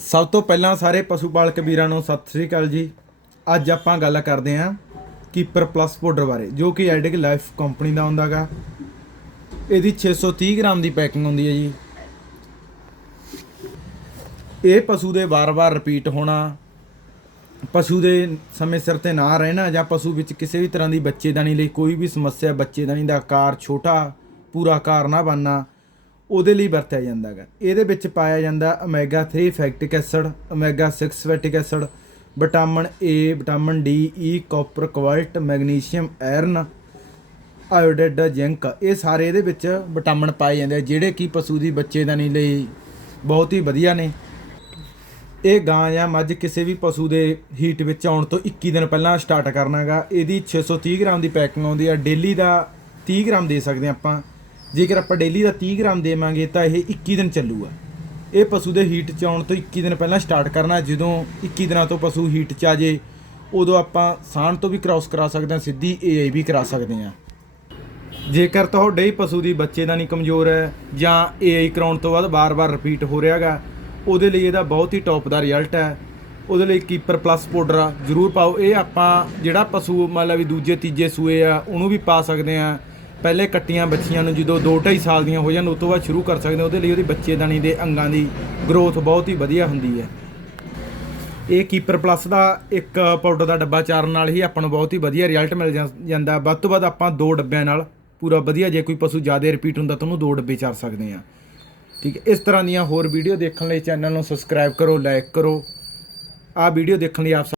ਸਭ ਤੋਂ ਪਹਿਲਾਂ ਸਾਰੇ ਪਸ਼ੂ ਪਾਲਕ ਵੀਰਾਂ ਨੂੰ ਸਤਿ ਸ੍ਰੀ ਅਕਾਲ ਜੀ। ਅੱਜ ਆਪਾਂ ਗੱਲ ਕਰਦੇ ਹਾਂ ਕੀਪਰ ਪਲੱਸ ਪਾਊਡਰ ਬਾਰੇ, ਜੋ ਕਿ ਐਡਿਕ ਲਾਈਫ ਕੰਪਨੀ ਦਾ ਹੁੰਦਾਗਾ। ਇਹਦੀ 630 ਗ੍ਰਾਮ ਦੀ ਪੈਕਿੰਗ ਹੁੰਦੀ ਹੈ ਜੀ। ਇਹ ਪਸ਼ੂ ਦੇ ਵਾਰ-ਵਾਰ ਰਿਪੀਟ ਹੋਣਾ, ਪਸ਼ੂ ਦੇ ਸਮੇਂ ਸਿਰ ਤੇ ਨਾ ਰਹਿਣਾ ਜਾਂ ਪਸ਼ੂ ਵਿੱਚ ਕਿਸੇ ਵੀ ਤਰ੍ਹਾਂ ਦੀ ਬੱਚੇਦਾਨੀ ਲਈ ਕੋਈ ਵੀ ਸਮੱਸਿਆ, ਬੱਚੇਦਾਨੀ ਦਾ ਆਕਾਰ ਛੋਟਾ, ਪੂਰਾ ਆਕਾਰ ਨਾ ਬਣਨਾ ਉਹਦੇ ਲਈ ਵਰਤਿਆ ਜਾਂਦਾ ਗਾ ਇਹਦੇ ਵਿੱਚ ਪਾਇਆ ਜਾਂਦਾ omega 3 fatty acid omega 6 fatty acid vitamin A vitamin D E copper cobalt magnesium iron iodide zinc ਇਹ ਸਾਰੇ ਇਹਦੇ ਵਿੱਚ ਵਿਟਾਮਿਨ ਪਾਏ ਜਾਂਦੇ ਆ, ਜਿਹੜੇ ਕਿ ਪਸ਼ੂ ਦੀ ਬੱਚੇਦਾਨੀ ਲਈ ਬਹੁਤ ਹੀ ਵਧੀਆ ਨੇ। ਇਹ ਗਾਂ ਜਾਂ ਮੱਝ ਕਿਸੇ ਵੀ ਪਸ਼ੂ ਦੇ ਹੀਟ ਵਿੱਚ ਆਉਣ ਤੋਂ 21 ਦਿਨ ਪਹਿਲਾਂ ਸਟਾਰਟ ਕਰਨਾਗਾ ਇਹਦੀ 630 ਗ੍ਰਾਮ ਦੀ ਪੈਕਿੰਗ ਆਉਂਦੀ ਆ। ਡੇਲੀ ਦਾ 30 ਗ੍ਰਾਮ ਦੇ ਸਕਦੇ ਹਾਂ ਆਪਾਂ। ਜੇਕਰ ਆਪਾਂ ਡੇਲੀ ਦਾ 30 ਗ੍ਰਾਮ ਦੇਵਾਂਗੇ ਤਾਂ ਇਹ 21 ਦਿਨ ਚੱਲੂਗਾ। ਇਹ ਪਸ਼ੂ ਦੇ ਹੀਟ 'ਚ ਆਉਣ ਤੋਂ 21 ਦਿਨ ਪਹਿਲਾਂ ਸਟਾਰਟ ਕਰਨਾ ਜਦੋਂ 21 ਦਿਨਾਂ ਤੋਂ ਪਸ਼ੂ ਹੀਟ 'ਚ ਆ ਜੇ, ਉਦੋਂ ਆਪਾਂ ਸਾਣ ਤੋਂ ਵੀ ਕ੍ਰਾਸ ਕਰਾ ਸਕਦੇ ਹਾਂ, ਸਿੱਧੀ ਏਆਈ ਵੀ ਕਰਾ ਸਕਦੇ ਹਾਂ। ਜੇਕਰ ਤੁਹਾਡੇ ਹੀ ਪਸ਼ੂ ਦੀ ਬੱਚੇਦਾਨੀ ਕਮਜ਼ੋਰ ਹੈ, ਜਾਂ ਏਆਈ ਕਰਾਉਣ ਤੋਂ ਬਾਅਦ ਬਾਰ-ਬਾਰ ਰਿਪੀਟ ਹੋ ਰਿਹਾਗਾ ਉਹਦੇ ਲਈ ਇਹਦਾ ਬਹੁਤ ਹੀ ਟੌਪ ਦਾ ਰਿਜ਼ਲਟ ਹੈ। ਉਹਦੇ ਲਈ ਕੀਪਰ ਪਲੱਸ ਪਾਊਡਰ ਜ਼ਰੂਰ ਪਾਓ। ਇਹ ਆਪਾਂ ਜਿਹੜਾ ਪਸ਼ੂ ਮੰਨ ਲਾ ਵੀ ਦੂਜੇ, ਤੀਜੇ ਸੂਏ ਆ, ਉਹਨੂੰ ਵੀ ਪਾ ਸਕਦੇ ਆ ਪਹਿਲੇ ਕੱਟੀਆਂ ਬੱਚੀਆਂ ਨੂੰ ਜਦੋਂ 2.5 ਸਾਲ ਦੀਆਂ ਹੋ ਜਾਣ, ਉਸ ਤੋਂ ਬਾਅਦ ਸ਼ੁਰੂ ਕਰ ਸਕਦੇ ਉਹਦੇ ਲਈ ਉਹਦੀ ਬੱਚੇਦਾਨੀ ਦੇ ਅੰਗਾਂ ਦੀ ਗਰੋਥ ਬਹੁਤ ਹੀ ਵਧੀਆ ਹੁੰਦੀ ਹੈ। ਇਹ ਕੀਪਰ ਪਲੱਸ ਦਾ ਇੱਕ ਪਾਊਡਰ ਦਾ ਡੱਬਾ ਚਾਰਨ ਨਾਲ ਹੀ ਆਪਾਂ ਨੂੰ ਬਹੁਤ ਹੀ ਵਧੀਆ ਰਿਜ਼ਲਟ ਮਿਲ ਜਾਂਦਾ। ਵੱਧ ਤੋਂ ਵੱਧ ਆਪਾਂ ਦੋ ਡੱਬਿਆਂ ਨਾਲ ਪੂਰਾ ਵਧੀਆ, ਜੇ ਕੋਈ ਪਸ਼ੂ ਜ਼ਿਆਦਾ ਰਿਪੀਟ ਹੁੰਦਾ ਤਾਂ ਉਹਨੂੰ ਦੋ ਡੱਬੇ ਚਾਰ ਸਕਦੇ ਆ ਠੀਕ ਹੈ, ਇਸ ਤਰ੍ਹਾਂ ਦੀਆਂ ਹੋਰ ਵੀਡੀਓ ਦੇਖਣ ਲਈ ਚੈਨਲ ਨੂੰ ਸਬਸਕ੍ਰਾਈਬ ਕਰੋ ਲਾਈਕ ਕਰੋ। ਆਹ ਵੀਡੀਓ ਦੇਖਣ ਲਈ ਆਪ